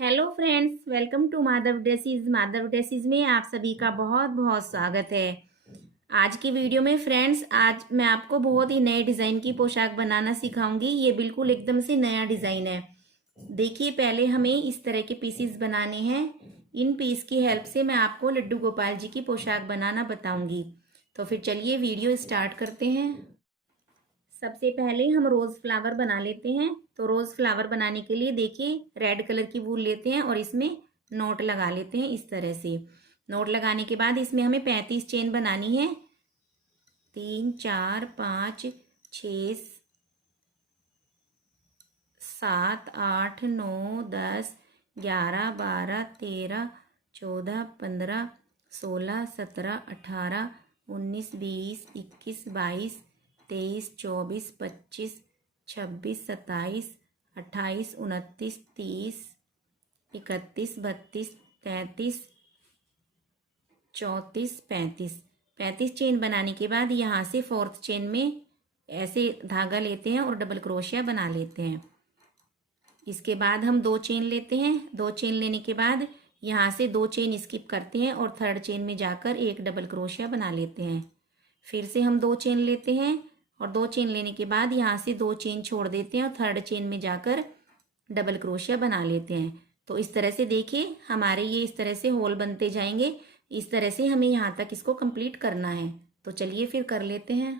Hello friends, welcome to Madhav dresses. Madhav dresses में आप सभी का बहुत बहुत स्वागत है। आज की वीडियो में फ्रेंड्स, आज मैं आपको बहुत ही नए डिज़ाइन की पोशाक बनाना सिखाऊंगी। ये बिल्कुल एकदम से नया डिज़ाइन है। देखिए, पहले हमें इस तरह के पीसेस बनाने हैं। इन पीस की हेल्प से मैं आपको लड्डू गोपाल जी की पोशाक बनाना बताऊंगी। तो फिर चलिए वीडियो स्टार्ट करते हैं। सबसे पहले हम रोज़ फ्लावर बना लेते हैं। तो रोज़ फ्लावर बनाने के लिए देखिए, रेड कलर की वूल लेते हैं और इसमें नोट लगा लेते हैं इस तरह से। नोट लगाने के बाद इसमें हमें 35 चेन बनानी है। 3 4 5 6 7 8 9 10 11 12 13 14 15 16 17 18 19 20 21 22 23 24 25 26 27 28 29 30 31 32 33 34 35 35 चेन बनाने के बाद यहाँ से फोर्थ चेन में ऐसे धागा लेते हैं और डबल क्रोशिया बना लेते हैं। इसके बाद हम 2 चेन लेते हैं। 2 चेन लेने के बाद यहाँ से 2 चेन स्किप करते हैं और थर्ड चेन में जाकर एक डबल क्रोशिया बना लेते हैं। फिर से हम 2 चेन लेते हैं और 2 चेन लेने के बाद यहाँ से 2 चेन छोड़ देते हैं और थर्ड चेन में जाकर डबल क्रोशिया बना लेते हैं। तो इस तरह से देखिए, हमारे ये इस तरह से होल बनते जाएंगे। इस तरह से हमें यहाँ तक इसको कंप्लीट करना है। तो चलिए फिर कर लेते हैं।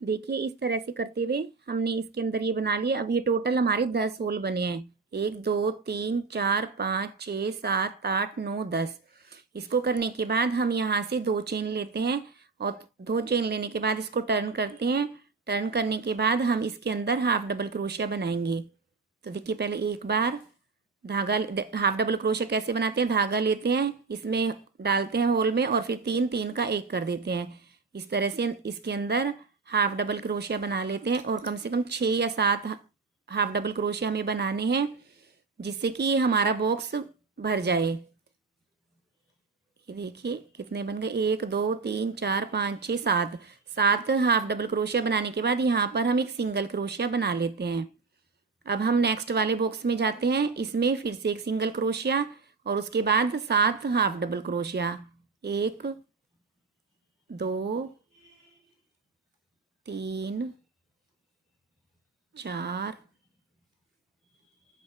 देखिए, इस तरह से करते हुए हमने इसके अंदर ये बना लिया। अब ये टोटल हमारे 10 होल बने हैं। 1 2 3 4 5 6 7 8 9 10। इसको करने के बाद हम यहाँ से 2 चेन लेते हैं और 2 चेन लेने के बाद इसको टर्न करते हैं। टर्न करने के बाद हम इसके अंदर हाफ डबल क्रोशिया बनाएंगे। तो देखिए, पहले एक बार धागा, हाफ डबल क्रोशिया कैसे बनाते हैं, धागा लेते हैं, इसमें डालते हैं होल में और फिर 3 3 का एक कर देते हैं। इस तरह से इसके अंदर हाफ डबल क्रोशिया बना लेते हैं और कम से कम 6 या 7 हाफ डबल क्रोशिया हमें बनाने हैं, जिससे कि ये हमारा बॉक्स भर जाए। ये देखिए कितने बन गए, 1 2 3 4 5 6 7 7 हाफ डबल क्रोशिया बनाने के बाद यहाँ पर हम एक सिंगल क्रोशिया बना लेते हैं। अब हम नेक्स्ट वाले बॉक्स में जाते हैं। इसमें फिर से एक सिंगल क्रोशिया और उसके बाद 7 half double crochet. 1 2 3 4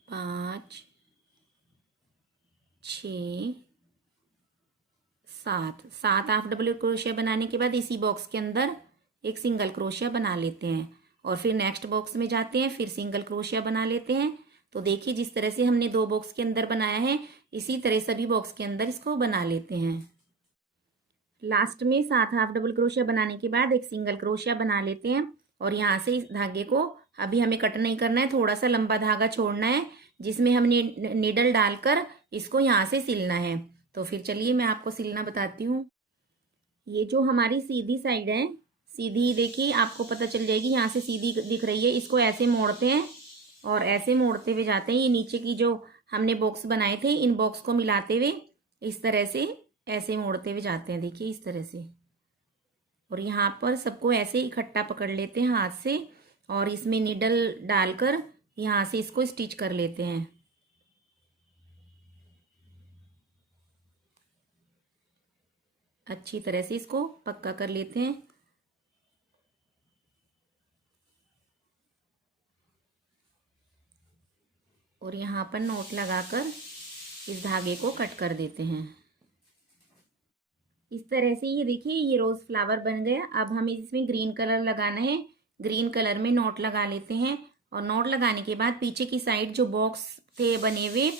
5 6 7 half double crochet बनाने के बाद इसी बॉक्स के अंदर एक सिंगल क्रोशिया बना लेते हैं और फिर नेक्स्ट बॉक्स में जाते हैं, फिर सिंगल क्रोशिया बना लेते हैं। तो देखिए, जिस तरह से हमने 2 बॉक्स के अंदर बनाया है, इसी तरह सभी बॉक्स के अंदर इसको बना लेते हैं। लास्ट में 7 हाफ डबल क्रोशिया बनाने के बाद एक सिंगल क्रोशिया बना लेते हैं और यहाँ से इस धागे को अभी हमें कट नहीं करना है, थोड़ा सा लंबा धागा छोड़ना है, जिसमें हमने नीडल डालकर इसको यहाँ से सिलना है। तो फिर चलिए मैं आपको सिलना बताती हूँ। ये जो हमारी सीधी साइड है, सीधी देखिए आपको पता चल जाएगी, यहाँ से सीधी दिख रही है। इसको ऐसे मोड़ते हैं और ऐसे मोड़ते हुए जाते हैं। ये नीचे की जो हमने बॉक्स बनाए थे, इन बॉक्स को मिलाते हुए इस तरह से ऐसे मोड़ते हुए जाते हैं। देखिए इस तरह से, और यहाँ पर सबको ऐसे इकट्ठा पकड़ लेते हैं हाथ से और इसमें नीडल डालकर यहाँ से इसको स्टिच कर लेते हैं। अच्छी तरह से इसको पक्का कर लेते हैं। और यहाँ पर नोट लगाकर इस धागे को कट कर देते हैं। इस तरह से ये देखिए, ये रोज फ्लावर बन गया। अब हमें इसमें ग्रीन कलर लगाना है। ग्रीन कलर में नोट लगा लेते हैं और नोट लगाने के बाद पीछे की साइड जो बॉक्स थे बने हुए,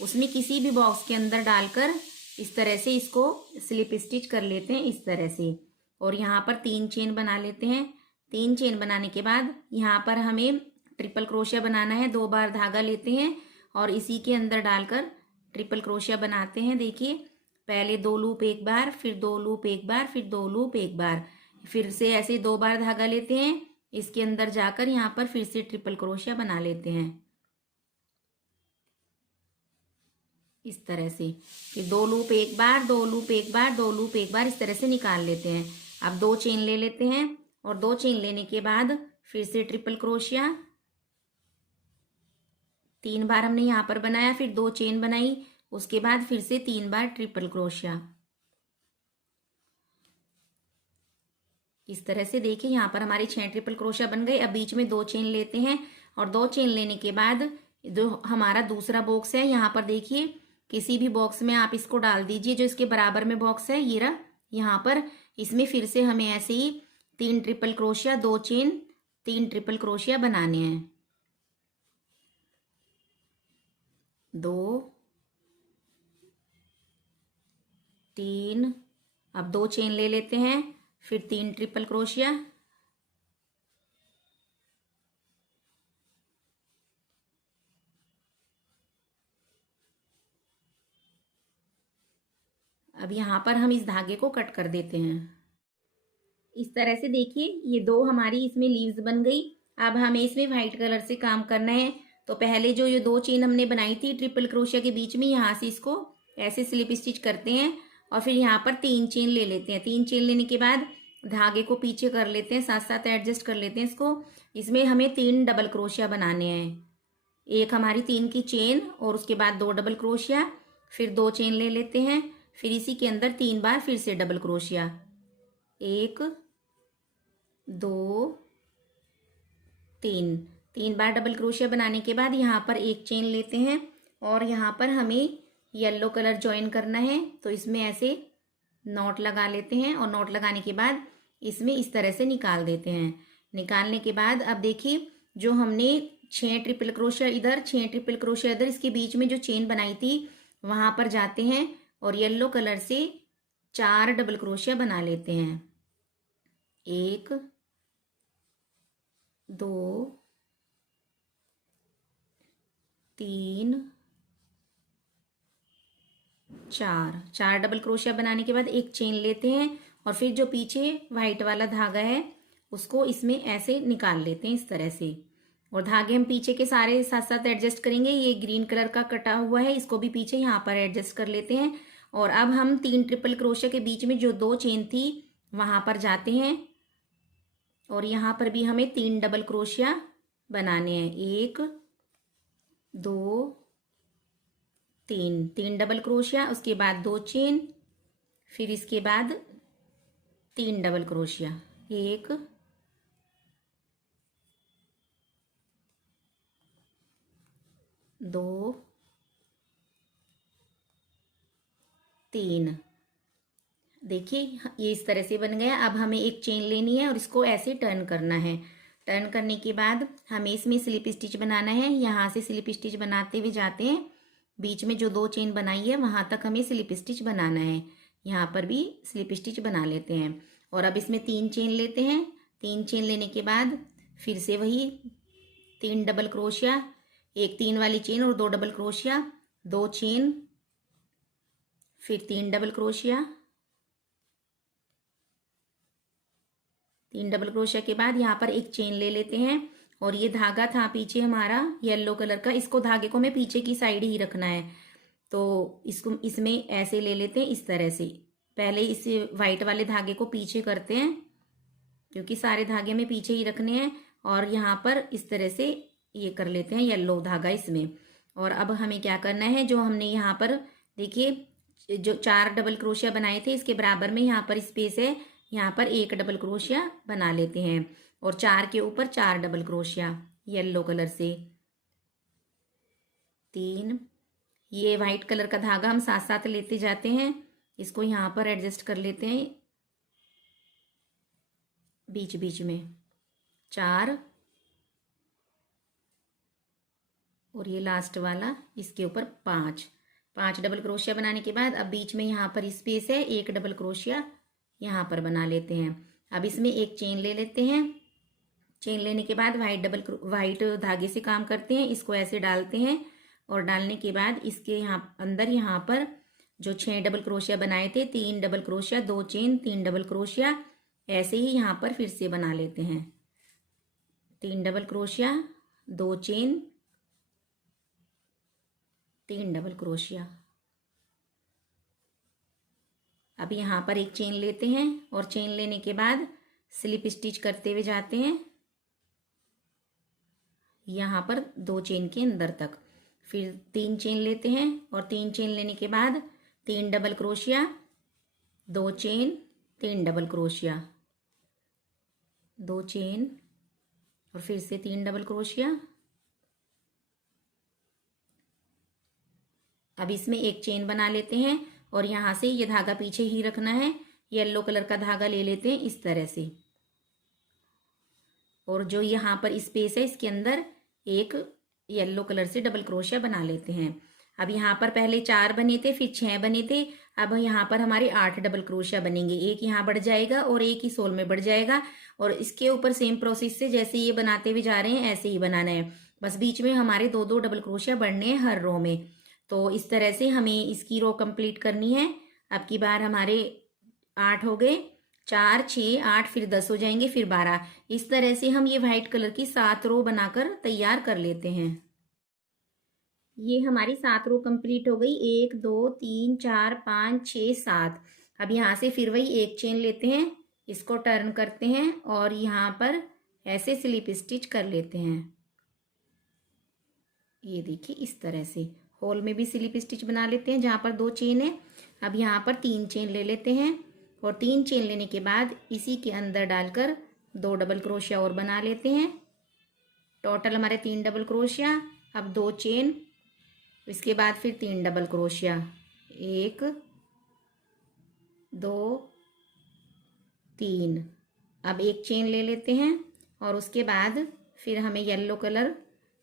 उसमें किसी भी बॉक्स के अंदर डालकर इस तरह से इसको स्लिप स्टिच कर लेते हैं इस तरह से। और यहाँ पर 3 चेन बना लेते हैं। 3 चेन बनाने के बाद यहाँ पर हमें ट्रिपल क्रोशिया बनाना है। 2 बार धागा लेते हैं और इसी के अंदर डालकर ट्रिपल क्रोशिया बनाते हैं। देखिए, पहले 2 लूप एक बार, फिर 2 लूप एक बार, फिर 2 लूप एक बार, फिर से ऐसे 2 बार धागा लेते हैं, इसके अंदर जाकर यहाँ पर फिर से ट्रिपल क्रोशिया बना लेते हैं इस तरह से। फिर 2 लूप एक बार, 2 लूप एक बार, 2 लूप एक बार, इस तरह से निकाल लेते हैं। अब 2 चेन ले लेते हैं और 2 चेन लेने के बाद फिर से ट्रिपल क्रोशिया, 3 बार हमने यहाँ पर बनाया, फिर 2 चेन बनाई, उसके बाद फिर से 3 बार ट्रिपल क्रोशिया। इस तरह से देखिए यहाँ पर हमारे 6 ट्रिपल क्रोशिया बन गए। अब बीच में 2 चेन लेते हैं और 2 चेन लेने के बाद जो हमारा दूसरा बॉक्स है यहाँ पर देखिए, किसी भी बॉक्स में आप इसको डाल दीजिए जो इसके बराबर में बॉक्स है, ये रहा। यहाँ पर इसमें फिर से हमें ऐसे ही 3 triple crochet, 2 chain, 3 triple crochet बनाने हैं। 2 3, अब 2 चेन ले लेते हैं, फिर 3 ट्रिपल क्रोशिया, अब यहाँ पर हम इस धागे को कट कर देते हैं। इस तरह से देखिए ये 2 हमारी इसमें लीव्स बन गई। अब हमें इसमें व्हाइट कलर से काम करना है। तो पहले जो ये 2 चेन हमने बनाई थी ट्रिपल क्रोशिया के बीच में, यहाँ से इसको ऐसे स्लिप स्टिच करते हैं और फिर यहाँ पर 3 चेन ले लेते हैं। 3 चेन लेने के बाद धागे को पीछे कर लेते हैं, साथ साथ एडजस्ट कर लेते हैं इसको। इसमें हमें 3 डबल क्रोशिया बनाने हैं। एक हमारी 3 की चेन और उसके बाद 2 डबल क्रोशिया, फिर 2 चेन ले लेते हैं, फिर इसी के अंदर 3 बार फिर से डबल क्रोशिया। 1 2 3 बार डबल क्रोशिया बनाने के बाद यहाँ पर एक चेन लेते हैं और यहाँ पर हमें येलो कलर ज्वाइन करना है। तो इसमें ऐसे नॉट लगा लेते हैं और नॉट लगाने के बाद इसमें इस तरह से निकाल देते हैं। निकालने के बाद अब देखिए जो हमने 6 ट्रिपल क्रोशिया इधर, 6 ट्रिपल क्रोशिया इधर, इसके बीच में जो चेन बनाई थी वहां पर जाते हैं और येलो कलर से 4 डबल क्रोशिया बना लेते हैं। 1 2 3 4 डबल क्रोशिया बनाने के बाद एक चेन लेते हैं और फिर जो पीछे व्हाइट वाला धागा है उसको इसमें ऐसे निकाल लेते हैं इस तरह से। और धागे हम पीछे के सारे साथ साथ एडजस्ट करेंगे। ये ग्रीन कलर का कटा हुआ है, इसको भी पीछे यहाँ पर एडजस्ट कर लेते हैं। और अब हम 3 ट्रिपल क्रोशिया के बीच में जो 2 चेन थी वहां पर जाते हैं और यहाँ पर भी हमें 3 डबल क्रोशिया बनाने हैं। 1 2 3 डबल क्रोशिया, उसके बाद 2 चेन, फिर इसके बाद 3 डबल क्रोशिया। 1 2 3। देखिए ये इस तरह से बन गया। अब हमें एक चेन लेनी है और इसको ऐसे टर्न करना है। टर्न करने के बाद हमें इसमें स्लिप स्टिच बनाना है। यहाँ से स्लिप स्टिच बनाते हुए जाते हैं, बीच में जो 2 चेन बनाई है वहां तक हमें स्लिप स्टिच बनाना है। यहाँ पर भी स्लिप स्टिच बना लेते हैं और अब इसमें 3 चेन लेते हैं। 3 चेन लेने के बाद फिर से वही 3 डबल क्रोशिया, एक 3 वाली चेन और 2 डबल क्रोशिया, 2 चेन, फिर 3 डबल क्रोशिया। 3 डबल क्रोशिया के बाद यहाँ पर एक चेन ले लेते हैं और ये धागा था पीछे हमारा येलो कलर का, इसको धागे को हमें पीछे की साइड ही रखना है। तो इसको इसमें ऐसे ले लेते हैं इस तरह से। पहले इस वाइट वाले धागे को पीछे करते हैं क्योंकि सारे धागे में पीछे ही रखने हैं और यहाँ पर इस तरह से ये कर लेते हैं येलो धागा इसमें। और अब हमें क्या करना है, जो हमने यहाँ पर देखिए जो 4 डबल क्रोशिया बनाए थे इसके बराबर में यहाँ पर स्पेस है, यहाँ पर 1 डबल क्रोशिया बना लेते हैं और 4 के ऊपर 4 डबल क्रोशिया येलो कलर से। 3, ये वाइट कलर का धागा हम साथ साथ लेते जाते हैं, इसको यहाँ पर एडजस्ट कर लेते हैं बीच बीच में। 4 और ये लास्ट वाला इसके ऊपर 5 डबल क्रोशिया बनाने के बाद अब बीच में यहाँ पर स्पेस है, 1 डबल क्रोशिया यहाँ पर बना लेते हैं। अब इसमें एक चेन ले लेते हैं। चेन लेने के बाद वाइट धागे से काम करते हैं, इसको ऐसे डालते हैं और डालने के बाद इसके यहाँ अंदर यहाँ पर जो 6 डबल क्रोशिया बनाए थे, 3 double crochet, 2 chain, 3 double crochet, ऐसे ही यहाँ पर फिर से बना लेते हैं। 3 double crochet, 2 chain, 3 double crochet. अब यहाँ पर एक चेन लेते हैं और चेन लेने के बाद स्लिप स्टिच करते हुए जाते हैं यहाँ पर 2 चेन के अंदर तक। फिर 3 चेन लेते हैं और 3 चेन लेने के बाद 3 double crochet, 2 chain, 3 double crochet, 2 chain और फिर से 3 डबल क्रोशिया। अब इसमें एक चेन बना लेते हैं और यहाँ से ये धागा पीछे ही रखना है। येलो कलर का धागा ले लेते हैं इस तरह से, और जो यहाँ पर स्पेस है इसके अंदर एक येलो कलर से डबल क्रोशिया बना लेते हैं। अब यहाँ पर पहले 4 बने थे, फिर 6 बने थे, अब यहाँ पर हमारे 8 डबल क्रोशिया बनेंगे। एक यहाँ बढ़ जाएगा और एक ही सोल में बढ़ जाएगा, और इसके ऊपर सेम प्रोसेस से जैसे ये बनाते हुए जा रहे हैं ऐसे ही बनाना है। बस बीच में हमारे 2-2 डबल क्रोशिया बढ़ने हैं हर रो में। तो इस तरह से हमें इसकी रो कंप्लीट करनी है। अब की बार हमारे 8 हो गए, 4, 6, 8, फिर 10 हो जाएंगे, फिर 12। इस तरह से हम ये व्हाइट कलर की 7 रो बनाकर तैयार कर लेते हैं। ये हमारी 7 रो कंप्लीट हो गई। 1, 2, 3, 4, 5, 6, 7। अब यहाँ से फिर वही एक चेन लेते हैं, इसको टर्न करते हैं और यहाँ पर ऐसे स्लिप स्टिच कर लेते हैं। ये देखिए इस तरह से होल में भी स्लिप स्टिच बना लेते हैं जहाँ पर 2 चेन है। अब यहाँ पर 3 चेन ले लेते हैं और 3 चेन लेने के बाद इसी के अंदर डालकर 2 डबल क्रोशिया और बना लेते हैं। टोटल हमारे 3 डबल क्रोशिया। अब 2 चेन, इसके बाद फिर 3 डबल क्रोशिया, 1, 2, 3। अब एक चेन ले लेते हैं और उसके बाद फिर हमें येलो कलर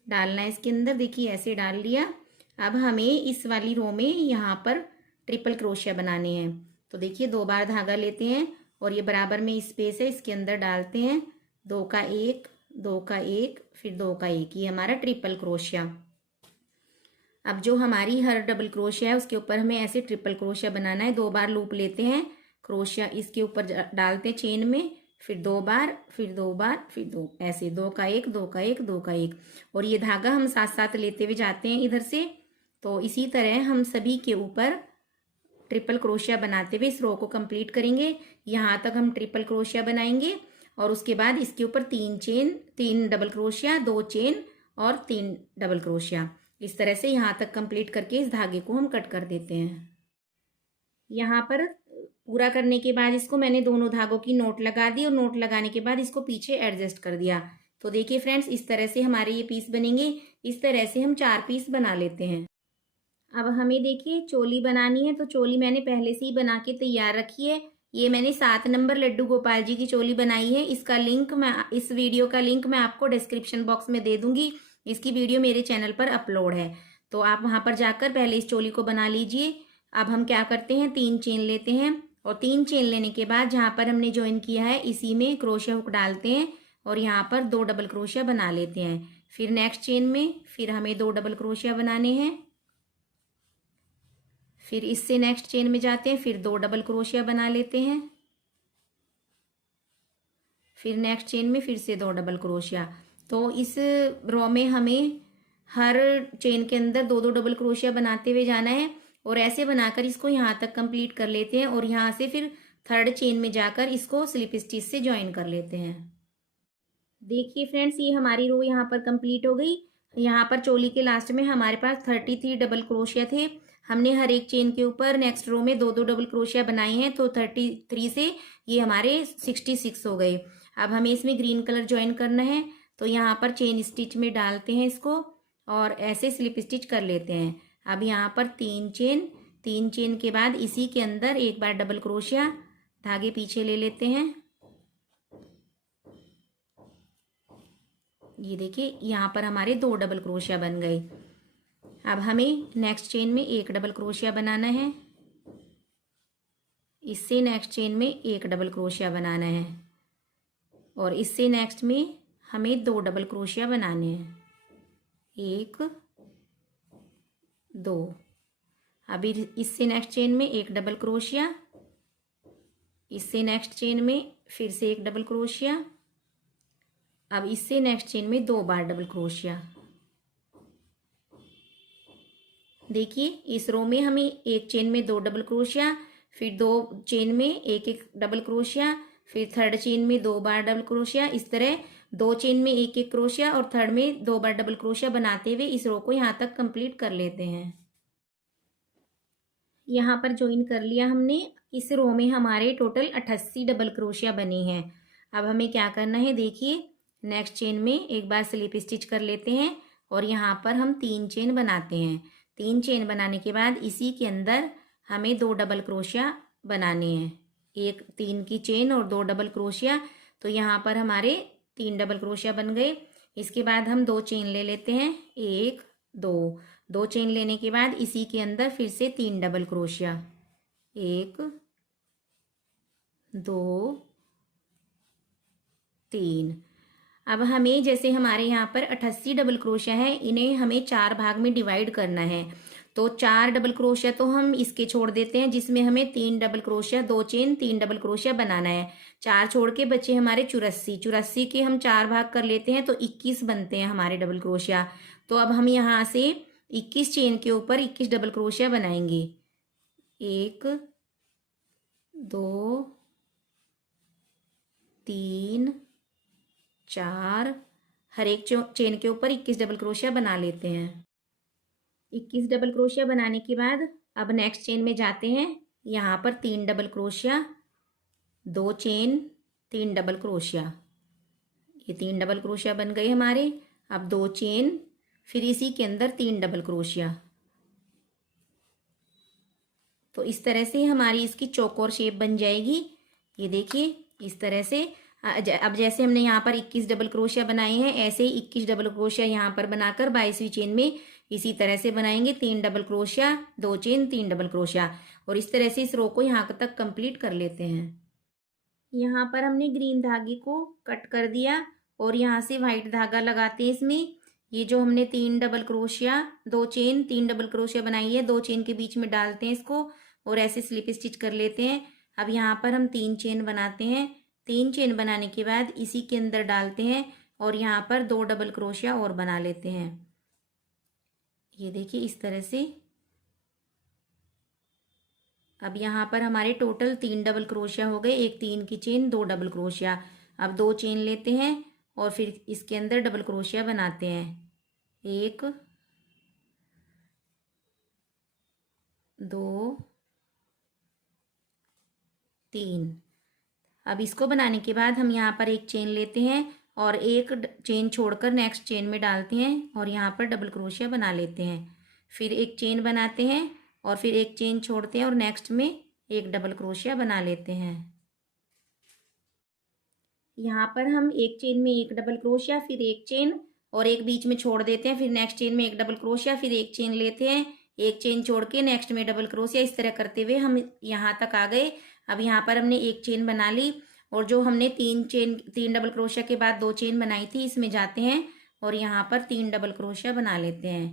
डालना है इसके अंदर। देखिए ऐसे डाल लिया। अब हमें इस वाली रो में यहाँ पर ट्रिपल क्रोशिया बनाने हैं। तो देखिए 2 बार धागा लेते हैं और ये बराबर में स्पेस है इसके अंदर डालते हैं। 2 का 1, 2 का 1, फिर 2 का 1, ये हमारा ट्रिपल क्रोशिया। अब जो हमारी हर डबल क्रोशिया है उसके ऊपर हमें ऐसे ट्रिपल क्रोशिया बनाना है। 2 बार लूप लेते हैं, क्रोशिया इसके ऊपर डालते हैं चेन में, फिर 2 बार, फिर 2 बार, फिर 2, ऐसे 2 का 1, 2 का 1, 2 का 1। और ये धागा हम साथ साथ लेते हुए जाते हैं इधर से। तो इसी तरह हम सभी के ऊपर ट्रिपल क्रोशिया बनाते हुए इस रो को कंप्लीट करेंगे। यहाँ तक हम ट्रिपल क्रोशिया बनाएंगे और उसके बाद इसके ऊपर 3 चेन, 3 डबल क्रोशिया, 2 चेन और 3 डबल क्रोशिया। इस तरह से यहाँ तक कंप्लीट करके इस धागे को हम कट कर देते हैं। यहाँ पर पूरा करने के बाद इसको मैंने दोनों धागों की नोट लगा दी और नोट लगाने के बाद इसको पीछे एडजस्ट कर दिया। तो देखिए फ्रेंड्स इस तरह से हमारे ये पीस बनेंगे। इस तरह से हम 4 पीस बना लेते हैं। अब हमें देखिए चोली बनानी है, तो चोली मैंने पहले से ही बना के तैयार रखी है। ये मैंने 7 नंबर लड्डू गोपाल जी की चोली बनाई है। इसका लिंक इस वीडियो का लिंक मैं आपको डिस्क्रिप्शन बॉक्स में दे दूंगी। इसकी वीडियो मेरे चैनल पर अपलोड है, तो आप वहां पर जाकर पहले इस चोली को बना लीजिए। अब हम क्या करते हैं, 3 चेन लेते हैं और 3 चेन लेने के बाद जहाँ पर हमने ज्वाइन किया है इसी में क्रोशिया हुक डालते हैं और यहाँ पर 2 डबल क्रोशिया बना लेते हैं। फिर नेक्स्ट चेन में फिर हमें 2 डबल क्रोशिया बनाने हैं। फिर इससे नेक्स्ट चेन में जाते हैं, फिर 2 डबल क्रोशिया बना लेते हैं। फिर नेक्स्ट चेन में फिर से 2 डबल क्रोशिया। तो इस रो में हमें हर चेन के अंदर 2-2 डबल क्रोशिया बनाते हुए जाना है और ऐसे बनाकर इसको यहाँ तक कंप्लीट कर लेते हैं और यहाँ से फिर थर्ड चेन में जाकर इसको स्लिप स्टिच से ज्वाइन कर लेते हैं। देखिए फ्रेंड्स ये हमारी रो यहाँ पर कंप्लीट हो गई। यहाँ पर चोली के लास्ट में हमारे पास 33 डबल क्रोशिया थे। हमने हर एक चेन के ऊपर नेक्स्ट रो में 2-2 डबल क्रोशिया बनाए हैं, तो 33 से ये हमारे 66 हो गए। अब हमें इसमें ग्रीन कलर ज्वाइन करना है, तो यहाँ पर चेन स्टिच में डालते हैं इसको और ऐसे स्लिप स्टिच कर लेते हैं। अब यहाँ पर 3 चेन के बाद इसी के अंदर एक बार डबल क्रोशिया, धागे पीछे ले लेते हैं। ये देखिए यहाँ पर हमारे 2 डबल क्रोशिया बन गए। अब हमें नेक्स्ट चेन में 1 डबल क्रोशिया बनाना है, इससे नेक्स्ट चेन में 1 डबल क्रोशिया बनाना है और इससे नेक्स्ट में हमें 2 डबल क्रोशिया बनाने हैं, 1, 2। अभी इससे नेक्स्ट चेन में 1 डबल क्रोशिया, इससे नेक्स्ट चेन में फिर से 1 डबल क्रोशिया। अब इससे नेक्स्ट चेन में 2 बार डबल क्रोशिया। देखिए इस रो में हमें एक चेन में 2 डबल क्रोशिया, फिर 2 चेन में 1-1 डबल क्रोशिया, फिर थर्ड चेन में 2 बार डबल क्रोशिया। इस तरह 2 चेन में एक एक क्रोशिया और थर्ड में 2 बार डबल क्रोशिया बनाते हुए इस रो को यहाँ तक कंप्लीट कर लेते हैं। यहाँ पर ज्वाइन कर लिया हमने। इस रो में हमारे टोटल 88 डबल क्रोशिया बने हैं। अब हमें क्या करना है, देखिए नेक्स्ट चेन में एक बार स्लिप स्टिच कर लेते हैं और यहाँ पर हम 3 चेन बनाते हैं। 3 चेन बनाने के बाद इसी के अंदर हमें 2 डबल क्रोशिया बनाने हैं, एक 3 की चेन और 2 डबल क्रोशिया। तो यहाँ पर हमारे 3 डबल क्रोशिया बन गए। इसके बाद हम 2 चेन ले लेते हैं, 1 2 चेन लेने के बाद इसी के अंदर फिर से 3 डबल क्रोशिया, 1 2 3। अब हमें जैसे हमारे यहाँ पर 88 डबल क्रोशिया है, इन्हें हमें 4 भाग में डिवाइड करना है। तो 4 डबल क्रोशिया तो हम इसके छोड़ देते हैं जिसमें हमें 3 double crochet, 2 chain, 3 double crochet बनाना है। 4 छोड़ के बचे हमारे 84 के हम 4 भाग कर लेते हैं तो 21 बनते हैं हमारे डबल क्रोशिया। तो अब हम यहाँ से 21 चेन के ऊपर 21 डबल क्रोशिया बनाएंगे, 1 2 3 4। हर एक चेन के ऊपर 21 डबल क्रोशिया बना लेते हैं। 21 डबल क्रोशिया बनाने के बाद अब नेक्स्ट चेन में जाते हैं। यहाँ पर 3 double crochet, 2 chain, 3 double crochet, ये 3 डबल क्रोशिया बन गए हमारे। अब 2 चेन, फिर इसी के अंदर 3 डबल क्रोशिया। तो इस तरह से हमारी इसकी चौकोर शेप बन जाएगी। ये देखिए इस तरह से। अब जैसे हमने यहाँ पर 21 डबल क्रोशिया बनाए हैं, ऐसे ही 21 डबल क्रोशिया यहाँ पर बनाकर 22वीं चेन में इसी तरह से बनाएंगे, 3 double crochet, 2 chain, 3 double crochet. और इस तरह से इस रो को यहाँ तक कंप्लीट कर लेते हैं। यहाँ पर हमने ग्रीन धागे को कट कर दिया और यहाँ से व्हाइट धागा लगाते हैं इसमें। ये जो हमने 3 double crochet, 2 chain, 3 double crochet बनाई है, 2 चेन के बीच में डालते हैं इसको और ऐसे स्लिप स्टिच कर लेते हैं। अब यहाँ पर हम 3 चेन बनाते हैं। 3 चेन बनाने के बाद इसी के अंदर डालते हैं और यहाँ पर 2 डबल क्रोशिया और बना लेते हैं। ये देखिए इस तरह से। अब यहाँ पर हमारे टोटल 3 डबल क्रोशिया हो गए, एक 3 की चेन, 2 डबल क्रोशिया। अब 2 चेन लेते हैं और फिर इसके अंदर डबल क्रोशिया बनाते हैं, 1 2 3। अब इसको बनाने के बाद हम यहाँ पर एक चेन लेते हैं और एक चेन छोड़कर नेक्स्ट चेन में डालते हैं और यहाँ पर डबल क्रोशिया बना लेते हैं। फिर एक चेन बनाते हैं और फिर एक चेन छोड़ते हैं और नेक्स्ट में एक डबल क्रोशिया बना लेते हैं। यहाँ पर हम एक चेन में एक डबल क्रोशिया, फिर एक चेन और एक बीच में छोड़ देते हैं, फिर नेक्स्ट चेन में एक डबल क्रोशिया, फिर एक चेन लेते हैं, एक चेन छोड़ के नेक्स्ट में डबल क्रोशिया। इस तरह करते हुए हम यहाँ तक आ गए। अब यहाँ पर हमने एक चेन बना ली और जो हमने 3 डबल क्रोशिया के बाद 2 चेन बनाई थी इसमें जाते हैं और यहाँ पर 3 डबल क्रोशिया बना लेते हैं,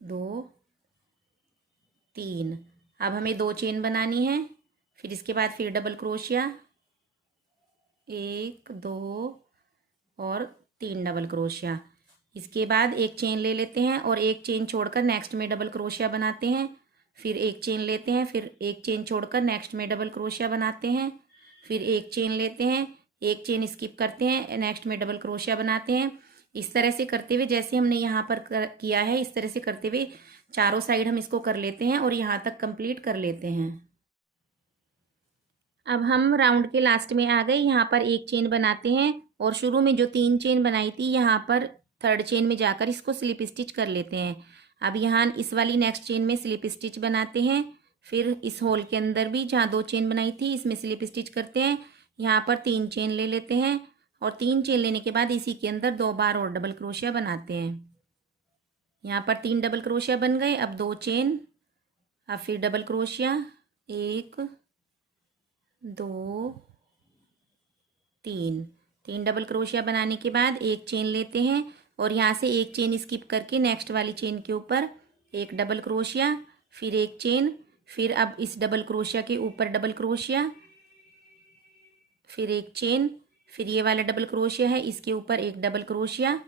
2 3। अब हमें 2 चेन बनानी है, फिर इसके बाद फिर डबल क्रोशिया, 1 2 और 3 डबल क्रोशिया। इसके बाद एक चेन ले लेते हैं और एक चेन छोड़कर नेक्स्ट में डबल क्रोशिया बनाते हैं, फिर एक चेन लेते हैं, फिर एक चेन छोड़कर नेक्स्ट में डबल क्रोशिया बनाते हैं, फिर एक चेन लेते हैं, एक चेन स्किप करते हैं, नेक्स्ट में डबल क्रोशिया बनाते हैं। इस तरह से करते हुए जैसे हमने यहाँ पर किया है, इस तरह से करते हुए चारों साइड हम इसको कर लेते हैं और यहाँ तक कंप्लीट कर लेते हैं। अब हम राउंड के लास्ट में आ गए। यहाँ पर एक चेन बनाते हैं और शुरू में जो 3 चेन बनाई थी यहाँ पर थर्ड चेन में जाकर इसको स्लिप स्टिच कर लेते हैं। अब यहाँ इस वाली नेक्स्ट चेन में स्लिप स्टिच बनाते हैं, फिर इस होल के अंदर भी जहाँ 2 चेन बनाई थी इसमें स्लिप स्टिच करते हैं। यहाँ पर 3 चेन ले लेते हैं और 3 चेन लेने के बाद इसी के अंदर 2 बार और डबल क्रोशिया बनाते हैं। यहाँ पर 3 डबल क्रोशिया बन गए। अब 2 चेन, अब फिर डबल क्रोशिया, 1 2 3 डबल क्रोशिया बनाने के बाद एक चेन लेते हैं और यहाँ से एक चेन स्किप करके नेक्स्ट वाली चेन के ऊपर एक डबल क्रोशिया, फिर एक चेन, फिर अब इस डबल क्रोशिया के ऊपर डबल क्रोशिया, फिर एक चेन, फिर ये वाला डबल क्रोशिया है इसके ऊपर एक डबल क्रोशिया,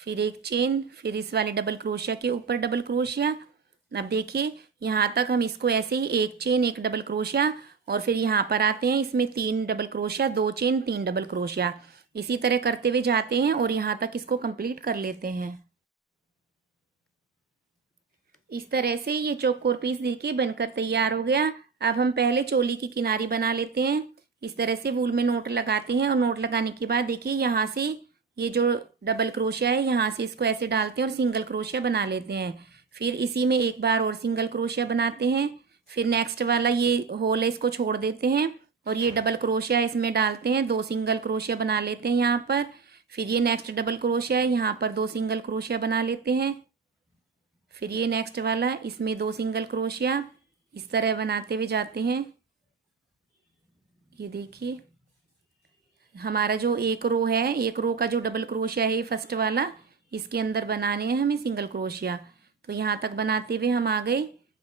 फिर एक चेन, फिर इस वाले डबल क्रोशिया के ऊपर डबल क्रोशिया। अब देखिए यहाँ तक हम इसको ऐसे ही एक चेन एक डबल क्रोशिया और फिर यहाँ पर आते हैं, इसमें 3 double crochet, 2 chain, 3 double crochet. इसी तरह करते हुए जाते हैं और यहाँ तक इसको कंप्लीट कर लेते हैं। इस तरह से ये चौकोर पीस देखिए बनकर तैयार हो गया। अब हम पहले चोली की किनारी बना लेते हैं। इस तरह से वूल में नोट लगाते हैं और नोट लगाने के बाद देखिए यहाँ से ये जो डबल क्रोशिया है यहाँ से इसको ऐसे डालते हैं और सिंगल क्रोशिया बना लेते हैं। फिर इसी में एक बार और सिंगल क्रोशिया बनाते हैं। फिर नेक्स्ट वाला ये होल है इसको छोड़ देते हैं और ये डबल क्रोशिया इसमें डालते हैं, 2 सिंगल क्रोशिया बना लेते हैं यहाँ पर। फिर ये नेक्स्ट डबल क्रोशिया है, यहाँ पर 2 सिंगल क्रोशिया बना लेते हैं। फिर ये नेक्स्ट वाला, इसमें 2 सिंगल क्रोशिया, इस तरह बनाते हुए जाते हैं। ये देखिए हमारा जो एक रो है, एक रो का जो डबल क्रोशिया है फर्स्ट वाला, इसके अंदर बनाने हैं हमें सिंगल क्रोशिया। तो यहाँ तक बनाते हुए हम आ गए,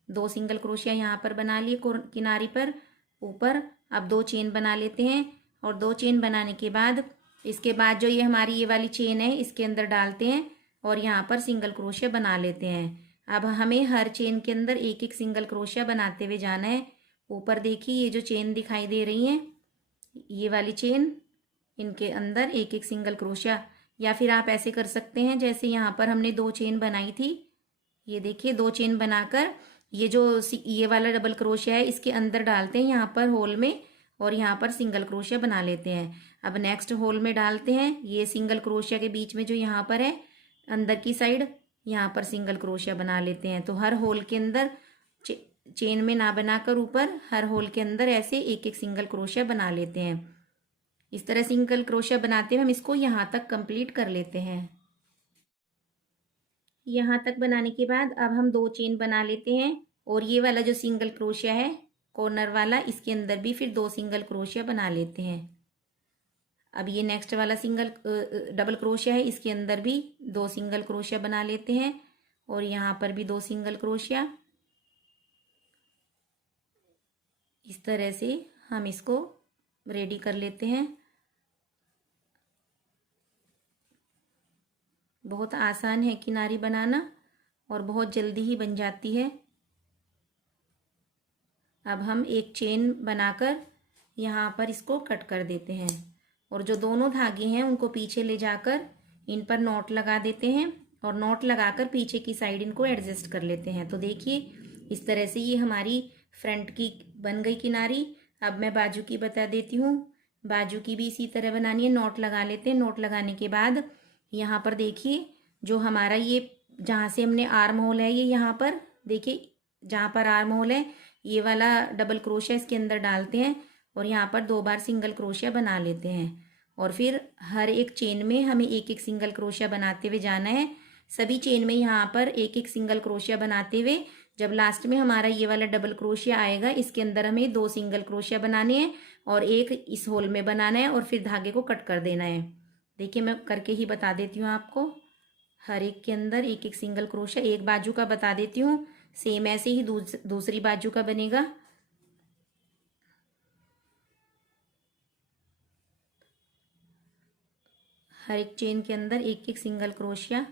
2 सिंगल क्रोशिया यहाँ पर बना लिए किनारी पर ऊपर। अब 2 चेन बना लेते हैं और 2 चेन बनाने के बाद इसके बाद जो ये हमारी ये वाली चेन है इसके अंदर डालते हैं और यहाँ पर सिंगल क्रोशिया बना लेते हैं। अब हमें हर चेन के अंदर एक एक सिंगल क्रोशिया बनाते हुए जाना है। ऊपर देखिए ये जो चेन दिखाई दे रही है ये वाली चेन, इनके अंदर एक एक सिंगल क्रोशिया, या फिर आप ऐसे कर सकते हैं जैसे यहाँ पर हमने 2 चेन बनाई थी। ये देखिए 2 चेन बनाकर ये जो ये वाला डबल क्रोशिया है इसके अंदर डालते हैं यहाँ पर होल में और यहाँ पर सिंगल क्रोशिया बना लेते हैं। अब नेक्स्ट होल में डालते हैं, ये सिंगल क्रोशिया के बीच में जो यहाँ पर है अंदर की साइड यहाँ पर सिंगल क्रोशिया बना लेते हैं। तो हर होल के अंदर चेन में ना बनाकर ऊपर हर होल के अंदर ऐसे एक एक सिंगल क्रोशिया बना लेते हैं। इस तरह सिंगल क्रोशिया बनाते हुए हम इसको यहाँ तक कंप्लीट कर लेते हैं। यहाँ तक बनाने के बाद अब हम 2 चेन बना लेते हैं और ये वाला जो सिंगल क्रोशिया है कॉर्नर वाला इसके अंदर भी फिर 2 सिंगल क्रोशिया बना लेते हैं। अब ये नेक्स्ट वाला सिंगल डबल क्रोशिया है इसके अंदर भी 2 सिंगल क्रोशिया बना लेते हैं और यहाँ पर भी 2 सिंगल क्रोशिया। इस तरह से हम इसको रेडी कर लेते हैं। बहुत आसान है किनारी बनाना और बहुत जल्दी ही बन जाती है। अब हम एक चेन बनाकर यहाँ पर इसको कट कर देते हैं और जो दोनों धागे हैं उनको पीछे ले जाकर इन पर नॉट लगा देते हैं और नॉट लगाकर पीछे की साइड इनको एडजस्ट कर लेते हैं। तो देखिए इस तरह से ये हमारी फ्रंट की बन गई किनारी। अब मैं बाजू की बता देती हूँ। बाजू की भी इसी तरह बनानी है, नॉट लगा लेते हैं। नॉट लगाने के बाद यहाँ पर देखिए जो हमारा ये जहाँ से हमने आर्म होल है ये यहाँ पर देखिए जहाँ पर आर्म होल है ये वाला डबल क्रोशिया इसके अंदर डालते हैं और यहाँ पर 2 बार सिंगल क्रोशिया बना लेते हैं और फिर हर एक चेन में हमें एक एक सिंगल क्रोशिया बनाते हुए जाना है। सभी चेन में यहाँ पर एक एक सिंगल क्रोशिया बनाते हुए जब लास्ट में हमारा ये वाला डबल क्रोशिया आएगा इसके अंदर हमें 2 सिंगल क्रोशिया बनाने हैं और एक इस होल में बनाना है और फिर धागे को कट कर देना है। देखिए मैं करके ही बता देती हूँ आपको। हर एक के अंदर एक एक सिंगल क्रोशिया, एक बाजू का बता देती हूँ, सेम ऐसे ही दूसरी बाजू का बनेगा। हर एक चेन के अंदर एक एक सिंगल क्रोशिया।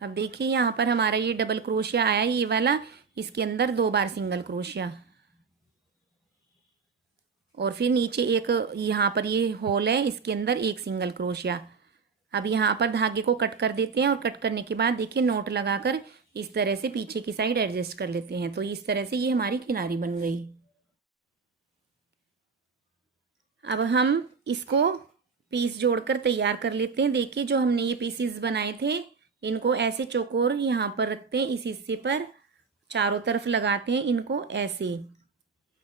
अब देखिए यहाँ पर हमारा ये डबल क्रोशिया आया ये वाला, इसके अंदर 2 बार सिंगल क्रोशिया और फिर नीचे एक यहाँ पर ये होल है इसके अंदर एक सिंगल क्रोशिया। अब यहाँ पर धागे को कट कर देते हैं और कट करने के बाद देखिए नोट लगाकर इस तरह से पीछे की साइड एडजस्ट कर लेते हैं। तो इस तरह से ये हमारी किनारी बन गई। अब हम इसको पीस जोड़कर तैयार कर लेते हैं। देखिए जो हमने ये पीसीस बनाए थे इनको ऐसे चौकोर यहाँ पर रखते हैं, इस हिस्से पर चारों तरफ लगाते हैं इनको ऐसे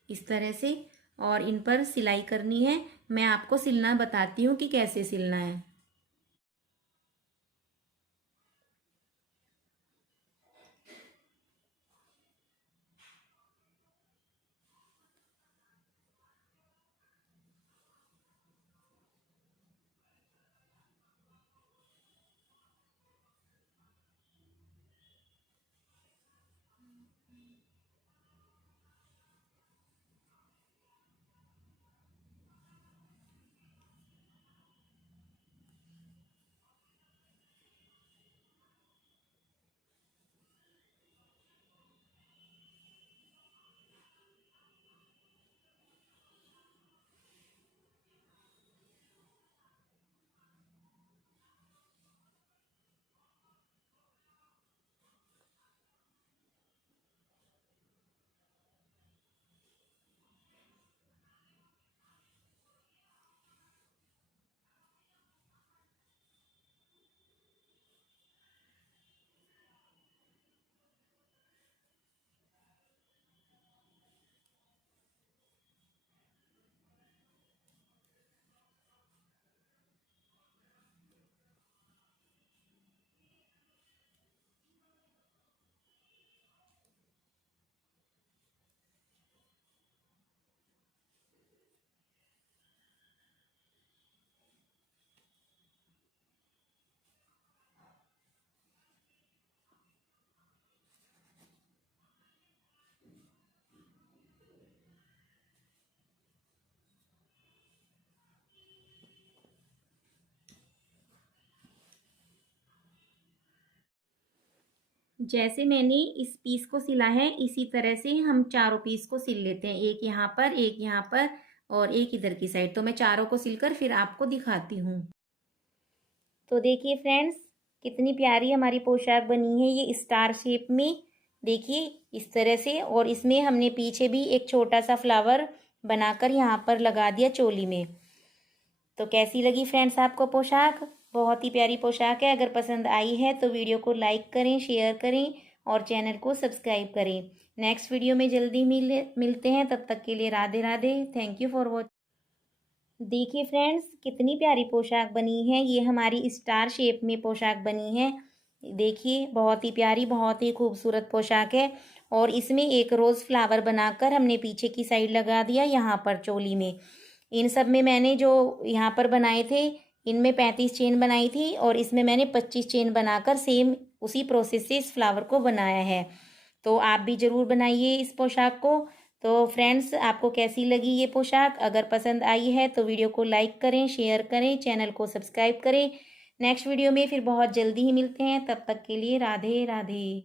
इस तरह से और इन पर सिलाई करनी है। मैं आपको सिलना बताती हूँ कि कैसे सिलना है। जैसे मैंने इस पीस को सिला है इसी तरह से हम चारों पीस को सिल लेते हैं, एक यहाँ पर और एक इधर की साइड। तो मैं चारों को सिलकर फिर आपको दिखाती हूँ। तो देखिए फ्रेंड्स, कितनी प्यारी हमारी पोशाक बनी है ये स्टार शेप में। देखिए इस तरह से, और इसमें हमने पीछे भी एक छोटा सा फ्लावर बनाकर यहाँ पर लगा दिया चोली में। तो कैसी लगी फ्रेंड्स आपको पोशाक? बहुत ही प्यारी पोशाक है। अगर पसंद आई है तो वीडियो को लाइक करें, शेयर करें और चैनल को सब्सक्राइब करें। नेक्स्ट वीडियो में जल्दी मिलते हैं, तब तक के लिए Radhe Radhe. Thank you for watching. देखिए फ्रेंड्स, कितनी प्यारी पोशाक बनी है। ये हमारी स्टार शेप में पोशाक बनी है। देखिए बहुत ही प्यारी, बहुत ही खूबसूरत पोशाक है। और इसमें एक रोज़ फ्लावर बनाकर हमने पीछे की साइड लगा दिया यहाँ पर चोली में। इन सब में मैंने जो यहाँ पर बनाए थे, इनमें 35 चेन बनाई थी और इसमें मैंने 25 चेन बनाकर सेम उसी प्रोसेस से इस फ्लावर को बनाया है। तो आप भी ज़रूर बनाइए इस पोशाक को। तो फ्रेंड्स, आपको कैसी लगी ये पोशाक? अगर पसंद आई है तो वीडियो को लाइक करें, शेयर करें, चैनल को सब्सक्राइब करें। नेक्स्ट वीडियो में फिर बहुत जल्दी ही मिलते हैं, तब तक के लिए राधे राधे।